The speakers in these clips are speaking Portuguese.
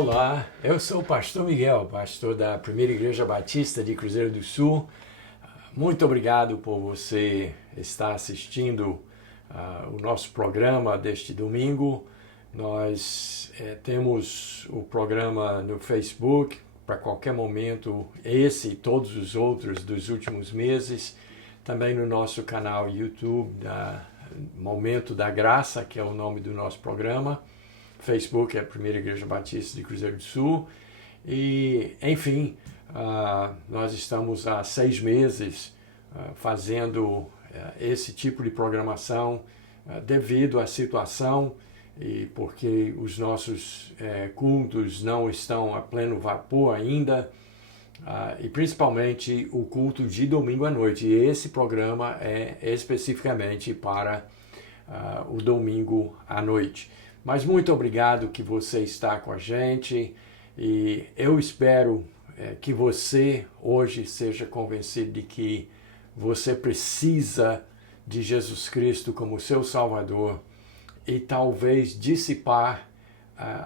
Olá, eu sou o pastor Miguel, pastor da Primeira Igreja Batista de Cruzeiro do Sul. Muito obrigado por você estar assistindo o nosso programa deste domingo. Nós temos o programa no Facebook para qualquer momento, esse e todos os outros dos últimos meses. Também no nosso canal YouTube, Momento da Graça, que é o nome do nosso programa. Facebook é a Primeira Igreja Batista de Cruzeiro do Sul. E, enfim, nós estamos há 6 meses fazendo esse tipo de programação devido à situação e porque os nossos cultos não estão a pleno vapor ainda, e principalmente o culto de domingo à noite. E esse programa é especificamente para o domingo à noite. Mas muito obrigado que você está com a gente e eu espero que você hoje seja convencido de que você precisa de Jesus Cristo como seu Salvador e talvez dissipar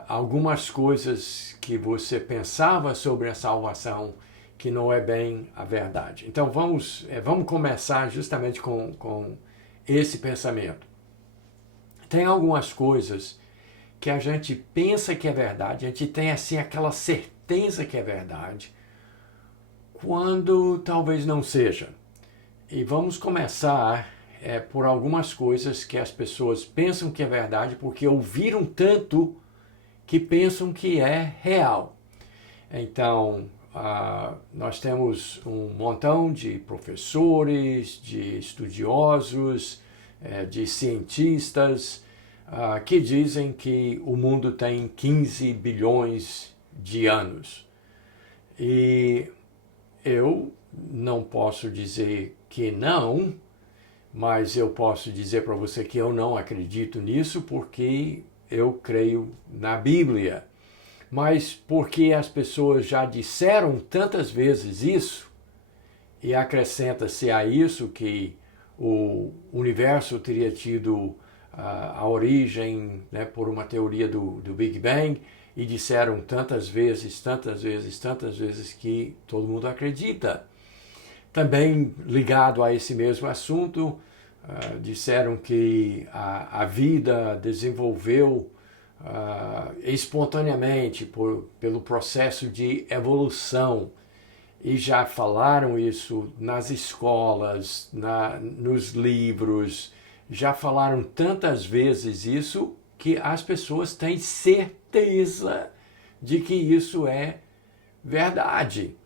algumas coisas que você pensava sobre a salvação que não é bem a verdade. Então vamos começar justamente com esse pensamento. Tem algumas coisas que a gente pensa que é verdade, a gente tem assim aquela certeza que é verdade, quando talvez não seja. E vamos começar por algumas coisas que as pessoas pensam que é verdade, porque ouviram tanto que pensam que é real. Então, nós temos um montão de professores, de estudiosos, de cientistas, que dizem que o mundo tem 15 bilhões de anos. E eu não posso dizer que não, mas eu posso dizer para você que eu não acredito nisso porque eu creio na Bíblia. Mas porque as pessoas já disseram tantas vezes isso, e acrescenta-se a isso que o universo teria tido a origem, né, por uma teoria do Big Bang, e disseram tantas vezes que todo mundo acredita. Também ligado a esse mesmo assunto, disseram que a vida desenvolveu espontaneamente pelo processo de evolução. E já falaram isso nas escolas, nos livros, já falaram tantas vezes isso que as pessoas têm certeza de que isso é verdade.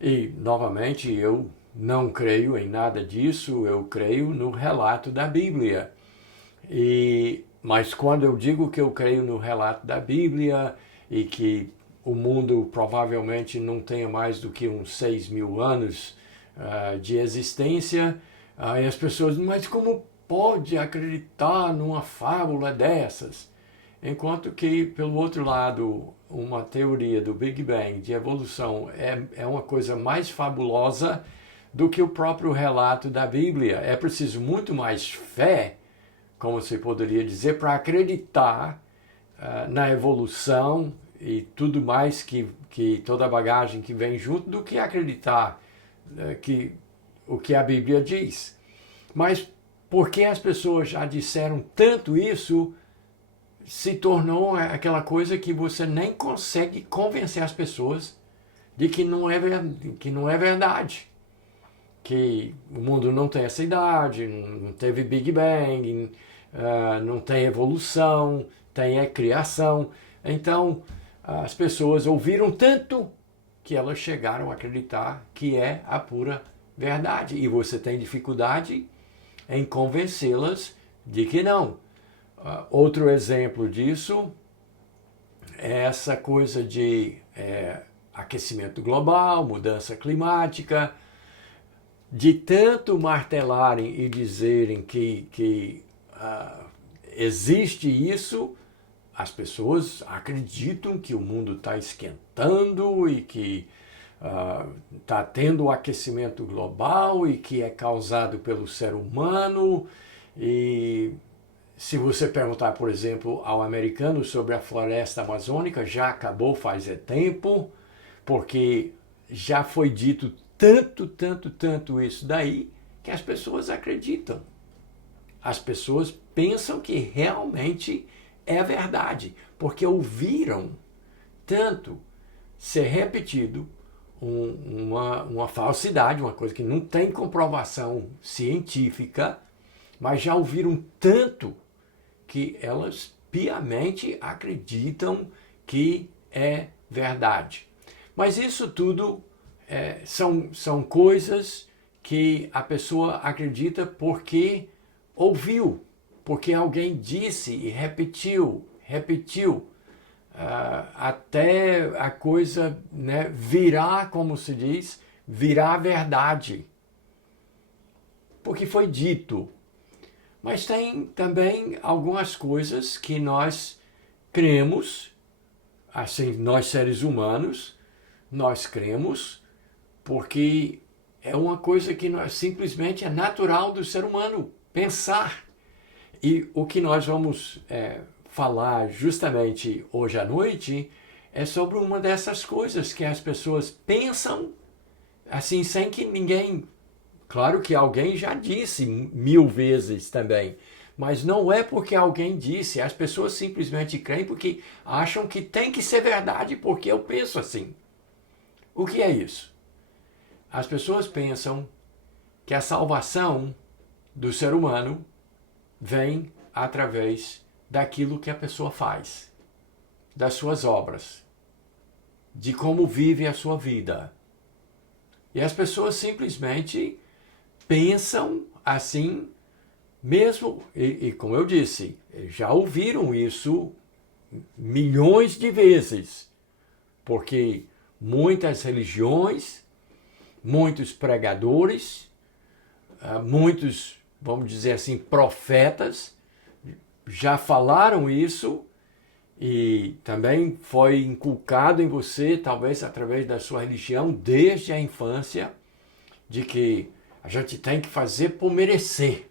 E, novamente, eu não creio em nada disso, eu creio no relato da Bíblia. Mas quando eu digo que eu creio no relato da Bíblia e que o mundo provavelmente não tenha mais do que uns 6.000 anos de existência, e as pessoas, mas como pode acreditar numa fábula dessas? Enquanto que, pelo outro lado, uma teoria do Big Bang, de evolução, é uma coisa mais fabulosa do que o próprio relato da Bíblia. É preciso muito mais fé, como se poderia dizer, para acreditar na evolução e tudo mais que toda a bagagem que vem junto, do que acreditar o que a Bíblia diz. Mas porque as pessoas já disseram tanto isso, se tornou aquela coisa que você nem consegue convencer as pessoas de que não é verdade. Que o mundo não tem essa idade, não teve Big Bang, não tem evolução, tem criação. Então, as pessoas ouviram tanto que elas chegaram a acreditar que é a pura verdade. E você tem dificuldade em convencê-las de que não. Outro exemplo disso é essa coisa de aquecimento global, mudança climática. De tanto martelarem e dizerem que existe isso, as pessoas acreditam que o mundo está esquentando e que está tendo o aquecimento global e que é causado pelo ser humano. E se você perguntar, por exemplo, ao americano sobre a floresta amazônica, já acabou faz tempo, porque já foi dito tanto isso daí, que as pessoas acreditam. As pessoas pensam que realmente é verdade, porque ouviram tanto ser repetido uma falsidade, uma coisa que não tem comprovação científica, mas já ouviram tanto que elas piamente acreditam que é verdade. Mas isso tudo são coisas que a pessoa acredita porque ouviu, porque alguém disse e repetiu, até a coisa, né, virar, como se diz, virar verdade. Porque foi dito. Mas tem também algumas coisas que nós cremos, assim, nós seres humanos, nós cremos, porque é uma coisa que simplesmente é natural do ser humano, pensar. E o que nós vamos falar justamente hoje à noite é sobre uma dessas coisas que as pessoas pensam, assim, sem que ninguém... Claro que alguém já disse 1000 vezes também, mas não é porque alguém disse, as pessoas simplesmente creem porque acham que tem que ser verdade porque eu penso assim. O que é isso? As pessoas pensam que a salvação do ser humano vem através daquilo que a pessoa faz, das suas obras, de como vive a sua vida. E as pessoas simplesmente pensam assim mesmo, e como eu disse, já ouviram isso milhões de vezes, porque muitas religiões, muitos pregadores, muitos, vamos dizer assim, profetas, já falaram isso e também foi inculcado em você, talvez através da sua religião, desde a infância, de que a gente tem que fazer por merecer,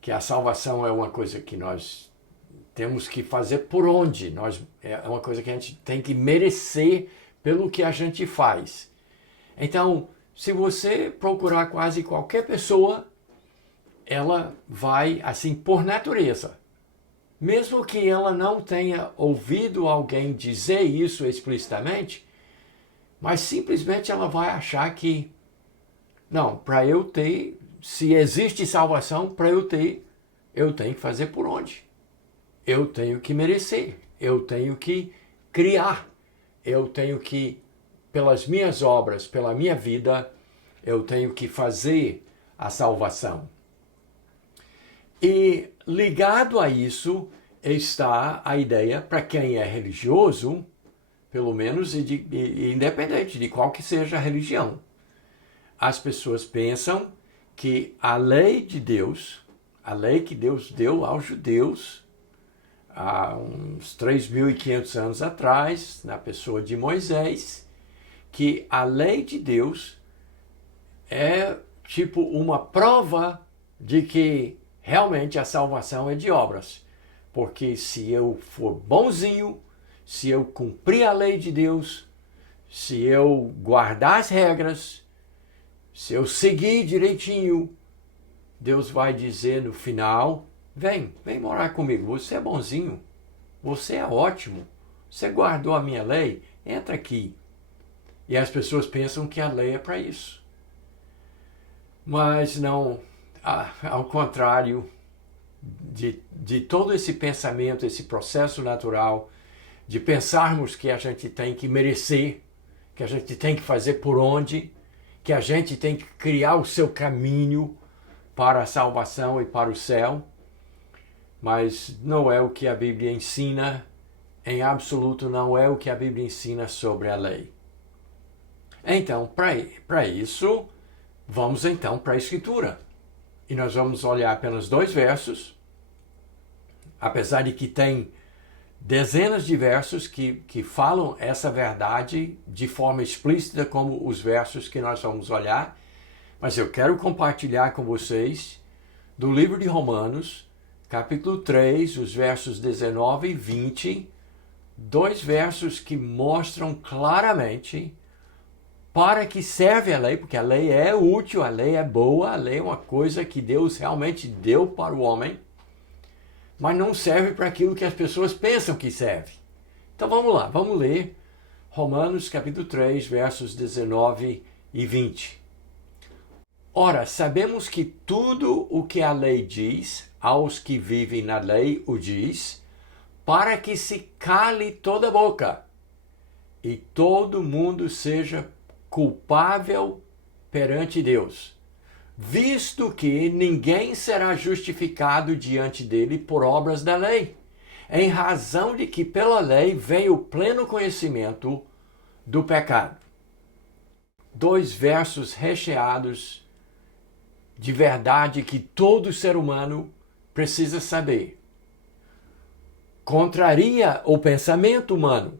que a salvação é uma coisa que nós temos que fazer por onde, é uma coisa que a gente tem que merecer pelo que a gente faz. Então, se você procurar quase qualquer pessoa, ela vai, assim, por natureza. Mesmo que ela não tenha ouvido alguém dizer isso explicitamente, mas simplesmente ela vai achar que, não, para eu ter, se existe salvação, para eu ter, eu tenho que fazer por onde? Eu tenho que merecer, eu tenho que criar, eu tenho que, pelas minhas obras, pela minha vida, eu tenho que fazer a salvação. E ligado a isso está a ideia, para quem é religioso, pelo menos independente de qual que seja a religião, as pessoas pensam que a lei de Deus, a lei que Deus deu aos judeus há uns 3.500 anos atrás, na pessoa de Moisés, que a lei de Deus é tipo uma prova de que realmente a salvação é de obras. Porque se eu for bonzinho, se eu cumprir a lei de Deus, se eu guardar as regras, se eu seguir direitinho, Deus vai dizer no final, vem morar comigo, você é bonzinho, você é ótimo, você guardou a minha lei, entra aqui. E as pessoas pensam que a lei é para isso. Mas não, ao contrário de todo esse pensamento, esse processo natural, de pensarmos que a gente tem que merecer, que a gente tem que fazer por onde, que a gente tem que criar o seu caminho para a salvação e para o céu, mas não é o que a Bíblia ensina, em absoluto não é o que a Bíblia ensina sobre a lei. Então, para isso, vamos então para a Escritura. E nós vamos olhar apenas 2 versos, apesar de que tem dezenas de versos que falam essa verdade de forma explícita, como os versos que nós vamos olhar, mas eu quero compartilhar com vocês do livro de Romanos, capítulo 3, os versos 19 e 20, dois versos que mostram claramente para que serve a lei, porque a lei é útil, a lei é boa, a lei é uma coisa que Deus realmente deu para o homem, mas não serve para aquilo que as pessoas pensam que serve. Então vamos lá, vamos ler Romanos capítulo 3, versos 19 e 20. Ora, sabemos que tudo o que a lei diz, aos que vivem na lei o diz, para que se cale toda a boca e todo mundo seja culpável perante Deus, visto que ninguém será justificado diante dele por obras da lei, em razão de que pela lei veio o pleno conhecimento do pecado. Dois versos recheados de verdade que todo ser humano precisa saber. Contraria o pensamento humano,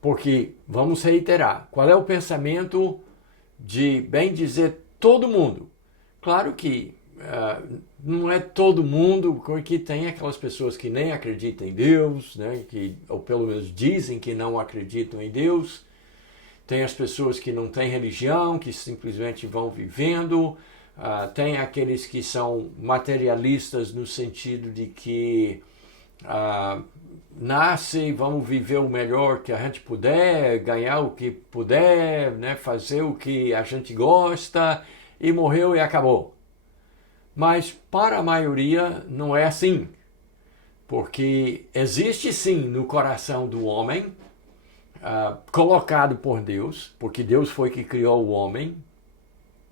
porque, vamos reiterar, qual é o pensamento de, bem dizer, todo mundo? Claro que não é todo mundo, porque tem aquelas pessoas que nem acreditam em Deus, né, ou pelo menos dizem que não acreditam em Deus. Tem as pessoas que não têm religião, que simplesmente vão vivendo. Tem aqueles que são materialistas no sentido de que nasce, vamos viver o melhor que a gente puder, ganhar o que puder, né, fazer o que a gente gosta, e morreu e acabou. Mas para a maioria não é assim, porque existe sim no coração do homem, colocado por Deus, porque Deus foi que criou o homem,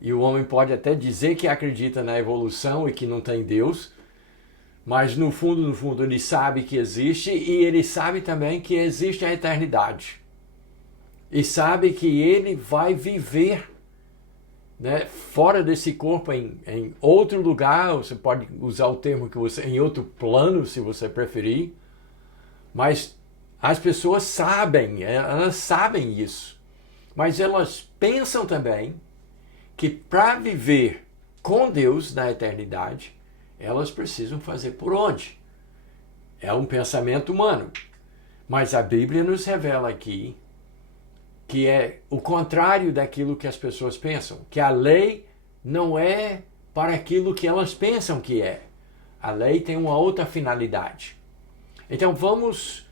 e o homem pode até dizer que acredita na evolução e que não tem Deus, mas no fundo ele sabe que existe, e ele sabe também que existe a eternidade. E sabe que ele vai viver, né, fora desse corpo, em outro lugar. Você pode usar o termo que você, em outro plano, se você preferir. Mas as pessoas sabem, elas sabem isso. Mas elas pensam também que para viver com Deus na eternidade, elas precisam fazer por onde? É um pensamento humano. Mas a Bíblia nos revela aqui que é o contrário daquilo que as pessoas pensam, que a lei não é para aquilo que elas pensam que é. A lei tem uma outra finalidade. Então vamos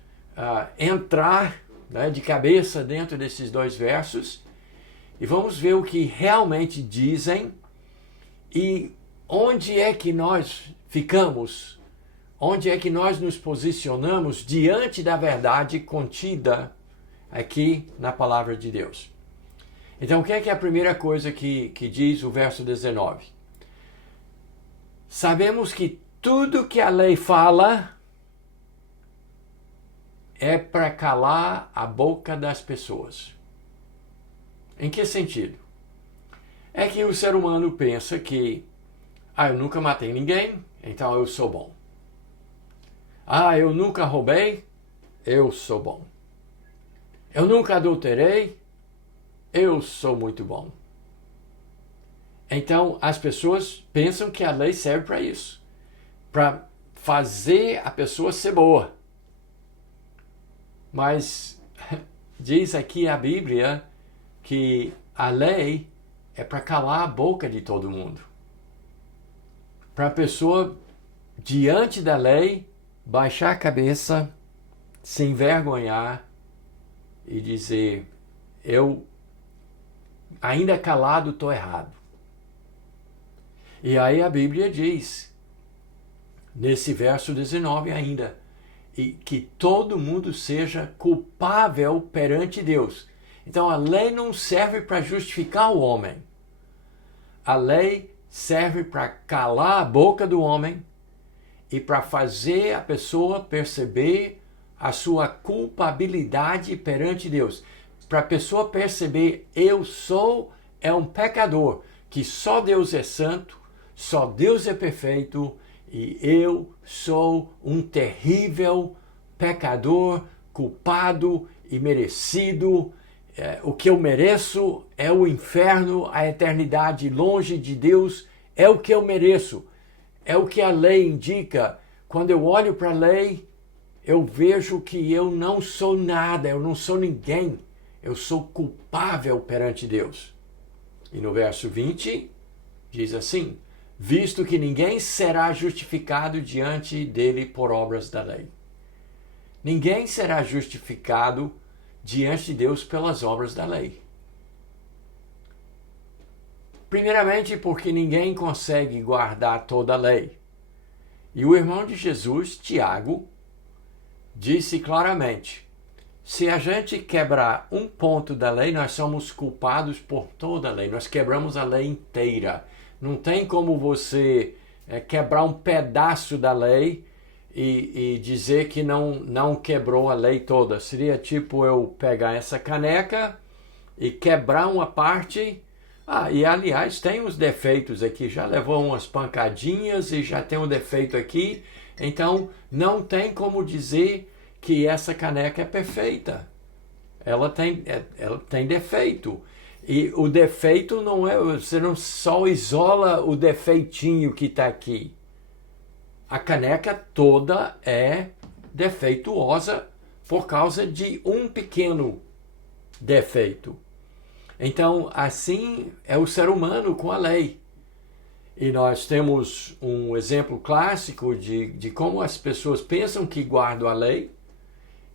entrar, né, de cabeça dentro desses dois versos e vamos ver o que realmente dizem e onde é que nós ficamos, onde é que nós nos posicionamos diante da verdade contida aqui na palavra de Deus. Então, o que é a primeira coisa que diz o verso 19? Sabemos que tudo que a lei fala é para calar a boca das pessoas. Em que sentido? É que o ser humano pensa que eu nunca matei ninguém, então eu sou bom. Eu nunca roubei, eu sou bom. Eu nunca adulterei, eu sou muito bom. Então, as pessoas pensam que a lei serve para isso, para fazer a pessoa ser boa. Mas diz aqui a Bíblia que a lei é para calar a boca de todo mundo. Para a pessoa, diante da lei, baixar a cabeça, se envergonhar e dizer, eu ainda calado estou errado. E aí a Bíblia diz, nesse verso 19 ainda, e que todo mundo seja culpável perante Deus. Então a lei não serve para justificar o homem. A lei serve para calar a boca do homem e para fazer a pessoa perceber a sua culpabilidade perante Deus. Para a pessoa perceber, eu sou um pecador, que só Deus é santo, só Deus é perfeito, e eu sou um terrível pecador, culpado e merecido. O que eu mereço é o inferno, a eternidade longe de Deus é o que eu mereço. é o que a lei indica. Quando eu olho para a lei, eu vejo que eu não sou nada, eu não sou ninguém. Eu sou culpável perante Deus. E no verso 20, diz assim: visto que ninguém será justificado diante dele por obras da lei. Ninguém será justificado diante de Deus pelas obras da lei. Primeiramente, porque ninguém consegue guardar toda a lei. E o irmão de Jesus, Tiago, disse claramente: se a gente quebrar um ponto da lei, nós somos culpados por toda a lei. Nós quebramos a lei inteira. Não tem como você quebrar um pedaço da lei e dizer que não quebrou a lei toda. Seria tipo eu pegar essa caneca e quebrar uma parte. E aliás, tem os defeitos aqui. Já levou umas pancadinhas e já tem um defeito aqui. Então, não tem como dizer que essa caneca é perfeita. Ela tem defeito. E o defeito não é... Você não só isola o defeitinho que está aqui. A caneca toda é defeituosa por causa de um pequeno defeito. Então, assim é o ser humano com a lei. E nós temos um exemplo clássico de como as pessoas pensam que guardam a lei,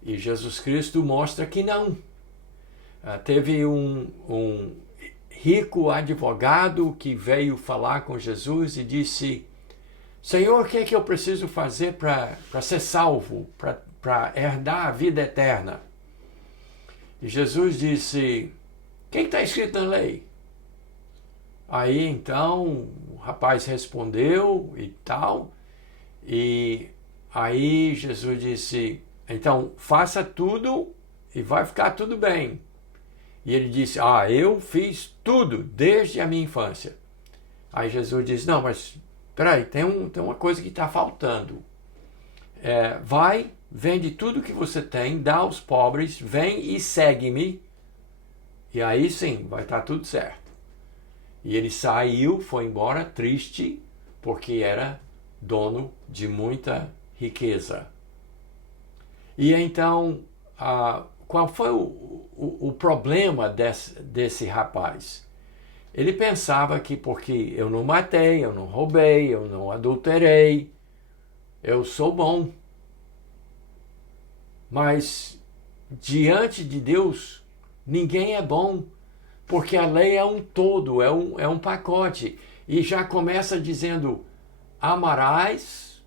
e Jesus Cristo mostra que não. Teve um rico advogado que veio falar com Jesus e disse: Senhor, o que é que eu preciso fazer para ser salvo, para herdar a vida eterna? E Jesus disse: o que está escrito na lei? Aí então o rapaz respondeu e tal, e aí Jesus disse: então faça tudo e vai ficar tudo bem. E ele disse: eu fiz tudo desde a minha infância. Aí Jesus disse: não, mas peraí, tem uma coisa que está faltando. Vai, vende tudo que você tem, dá aos pobres, vem e segue-me, e aí sim, vai estar tudo certo. E ele saiu, foi embora triste, porque era dono de muita riqueza. E então, qual foi o problema desse rapaz? Ele pensava que porque eu não matei, eu não roubei, eu não adulterei, eu sou bom. Mas diante de Deus, ninguém é bom, porque a lei é um todo, é um pacote. E já começa dizendo: amarás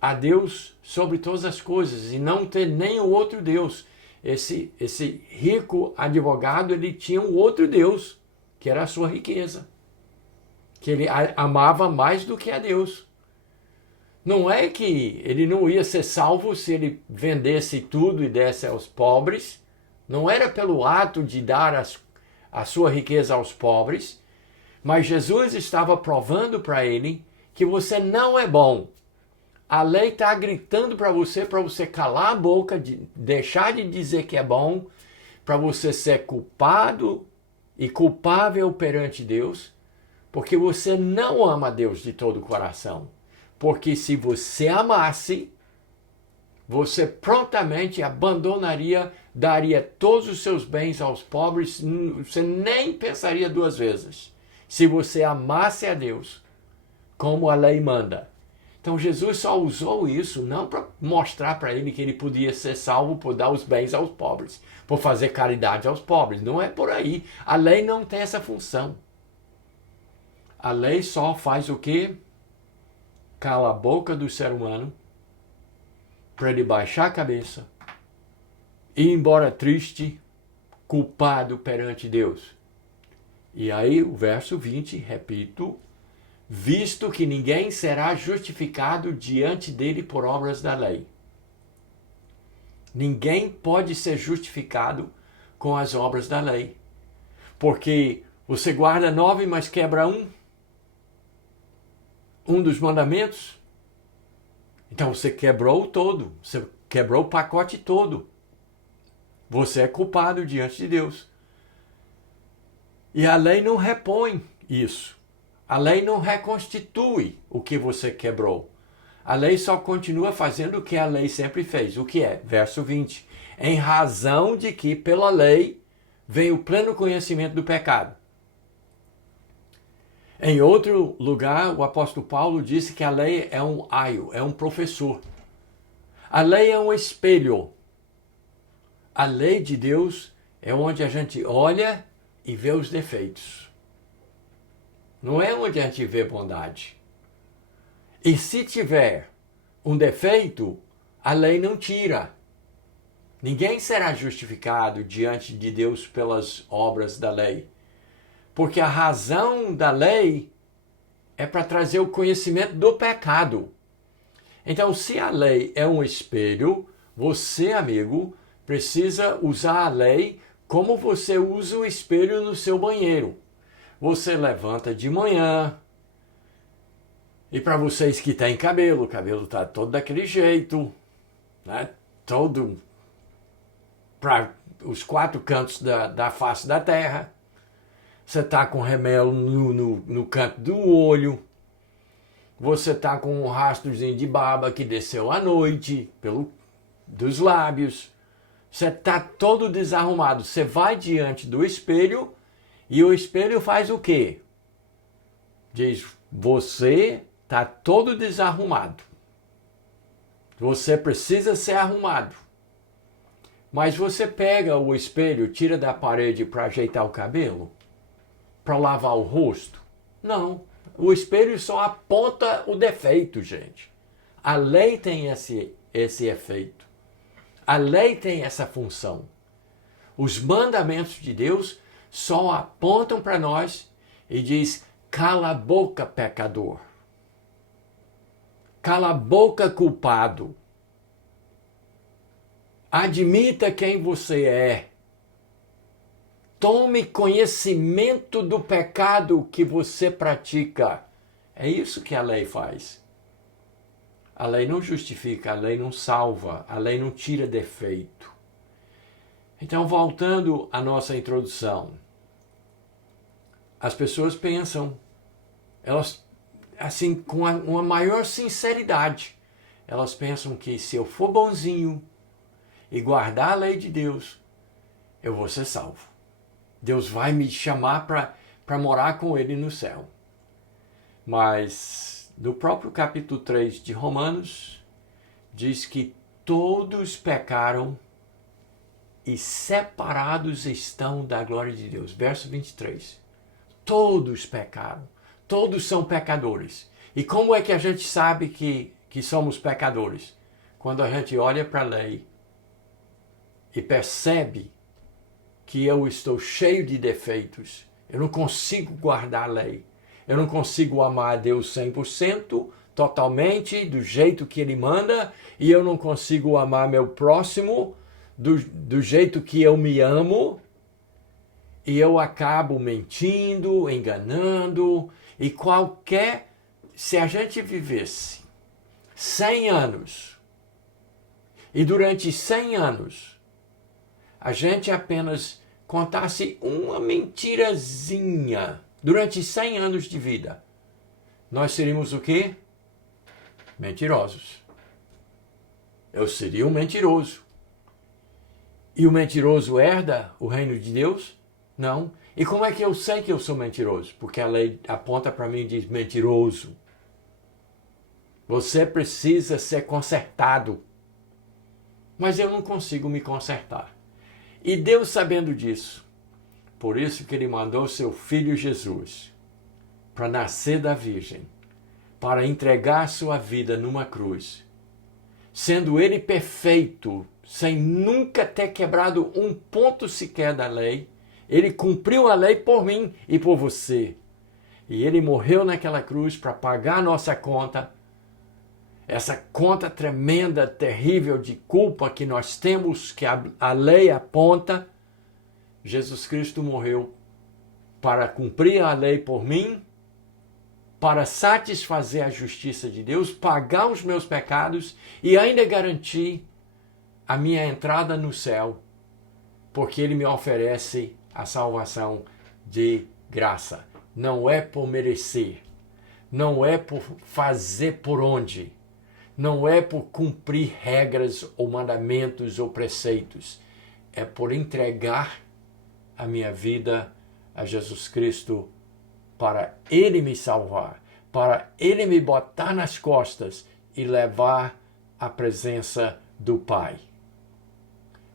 a Deus sobre todas as coisas e não ter nenhum outro Deus. Esse rico advogado, ele tinha um outro Deus, que era a sua riqueza, que ele amava mais do que a Deus. Não é que ele não ia ser salvo se ele vendesse tudo e desse aos pobres. Não era pelo ato de dar a sua riqueza aos pobres, mas Jesus estava provando para ele que você não é bom. A lei está gritando para você calar a boca, deixar de dizer que é bom, para você ser culpado e culpável perante Deus, porque você não ama Deus de todo o coração. Porque se você amasse, você prontamente abandonaria, daria todos os seus bens aos pobres, você nem pensaria duas vezes. Se você amasse a Deus, como a lei manda. Então Jesus só usou isso não para mostrar para ele que ele podia ser salvo por dar os bens aos pobres, por fazer caridade aos pobres. Não é por aí. A lei não tem essa função. A lei só faz o quê? Cala a boca do ser humano para ele baixar a cabeça e ir embora triste, culpado perante Deus. E aí o verso 20, repito: visto que ninguém será justificado diante dele por obras da lei. Ninguém pode ser justificado com as obras da lei. Porque você guarda 9, mas quebra um dos mandamentos. Então você quebrou o todo, você quebrou o pacote todo. Você é culpado diante de Deus. E a lei não repõe isso. A lei não reconstitui o que você quebrou. A lei só continua fazendo o que a lei sempre fez. O que é? Verso 20. Em razão de que, pela lei, vem o pleno conhecimento do pecado. Em outro lugar, o apóstolo Paulo disse que a lei é um aio, é um professor. A lei é um espelho. A lei de Deus é onde a gente olha e vê os defeitos. Não é onde a gente vê bondade. E se tiver um defeito, a lei não tira. Ninguém será justificado diante de Deus pelas obras da lei. Porque a razão da lei é para trazer o conhecimento do pecado. Então, se a lei é um espelho, você, amigo, precisa usar a lei como você usa o espelho no seu banheiro. Você levanta de manhã, e para vocês que têm cabelo, o cabelo está todo daquele jeito, né? Todo para os 4 cantos da face da terra. Você está com remelo no canto do olho. Você está com um rastrozinho de baba que desceu à noite dos lábios. Você está todo desarrumado. Você vai diante do espelho e o espelho faz o quê? Diz, você está todo desarrumado. Você precisa ser arrumado. Mas você pega o espelho, tira da parede para ajeitar o cabelo? Para lavar o rosto? Não. O espelho só aponta o defeito, gente. A lei tem esse efeito. A lei tem essa função. Os mandamentos de Deus só apontam para nós e diz, cala a boca, pecador. Cala a boca, culpado. Admita quem você é. Tome conhecimento do pecado que você pratica. É isso que a lei faz. A lei não justifica, a lei não salva, a lei não tira defeito. Então, voltando à nossa introdução, as pessoas pensam, elas, assim, com uma maior sinceridade, elas pensam que se eu for bonzinho e guardar a lei de Deus, eu vou ser salvo. Deus vai me chamar para morar com Ele no céu. Mas no próprio capítulo 3 de Romanos, diz que todos pecaram e separados estão da glória de Deus. Verso 23. Todos pecaram. Todos são pecadores. E como é que a gente sabe que somos pecadores? Quando a gente olha para a lei e percebe que eu estou cheio de defeitos, eu não consigo guardar a lei, eu não consigo amar a Deus 100%, totalmente, do jeito que Ele manda, e eu não consigo amar meu próximo do jeito que eu me amo, e eu acabo mentindo, enganando, e se a gente vivesse 100 anos, e durante 100 anos, a gente apenas contasse uma mentirazinha durante 100 anos de vida, nós seríamos o quê? Mentirosos. Eu seria um mentiroso. E o mentiroso herda o reino de Deus? Não. E como é que eu sei que eu sou mentiroso? Porque a lei aponta para mim e diz, mentiroso. Você precisa ser consertado. Mas eu não consigo me consertar. E Deus, sabendo disso, por isso que Ele mandou seu Filho Jesus para nascer da Virgem, para entregar sua vida numa cruz, sendo Ele perfeito, sem nunca ter quebrado um ponto sequer da lei, Ele cumpriu a lei por mim e por você. E Ele morreu naquela cruz para pagar a nossa conta, essa conta tremenda, terrível de culpa que nós temos, que a lei aponta. Jesus Cristo morreu para cumprir a lei por mim, para satisfazer a justiça de Deus, pagar os meus pecados e ainda garantir a minha entrada no céu, porque Ele me oferece a salvação de graça. não é por merecer, não é por fazer por onde, não é por cumprir regras ou mandamentos ou preceitos, é por entregar a minha vida a Jesus Cristo para Ele me salvar, para Ele me botar nas costas e levar à presença do Pai.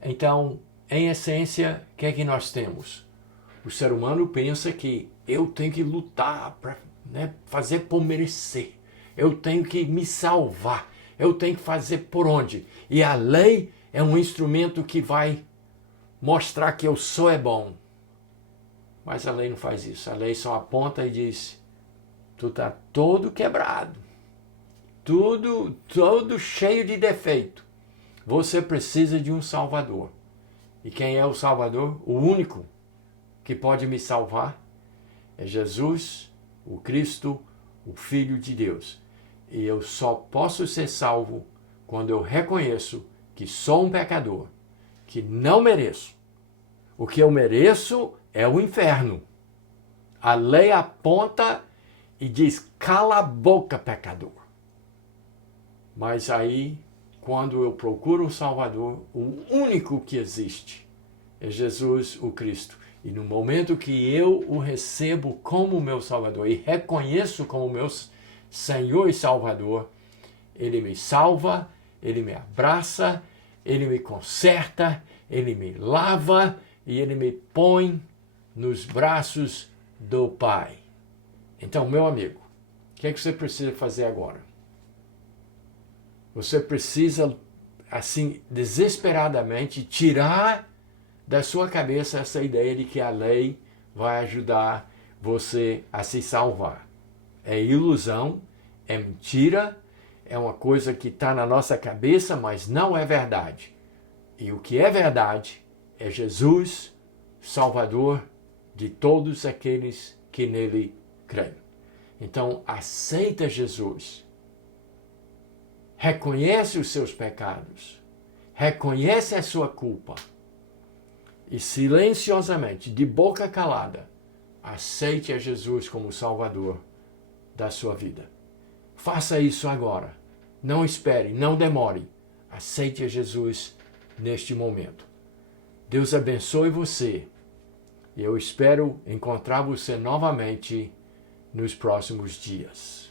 Então, em essência, o que é que nós temos? O ser humano pensa que eu tenho que lutar para fazer por merecer. Eu tenho que me salvar. Eu tenho que fazer por onde? E a lei é um instrumento que vai mostrar que eu sou bom. Mas a lei não faz isso. A lei só aponta e diz, tu está todo quebrado. Todo cheio de defeito. Você precisa de um Salvador. E quem é o Salvador? O único que pode me salvar é Jesus, o Cristo, o Filho de Deus. E eu só posso ser salvo quando eu reconheço que sou um pecador, que não mereço. O que eu mereço é o inferno. A lei aponta e diz, cala a boca, pecador. Mas aí, quando eu procuro o Salvador, o único que existe é Jesus, o Cristo. E no momento que eu o recebo como meu Salvador e reconheço como meu Senhor e Salvador, Ele me salva, Ele me abraça, Ele me conserta, Ele me lava e Ele me põe nos braços do Pai. Então, meu amigo, o que é que você precisa fazer agora? Você precisa, assim, desesperadamente tirar da sua cabeça essa ideia de que a lei vai ajudar você a se salvar. É ilusão, é mentira, é uma coisa que está na nossa cabeça, mas não é verdade. E o que é verdade é Jesus, Salvador de todos aqueles que nele creem. Então, aceita Jesus. Reconhece os seus pecados. Reconhece a sua culpa. E silenciosamente, de boca calada, aceite a Jesus como Salvador da sua vida. Faça isso agora. Não espere, não demore. Aceite a Jesus neste momento. Deus abençoe você. E eu espero encontrar você novamente nos próximos dias.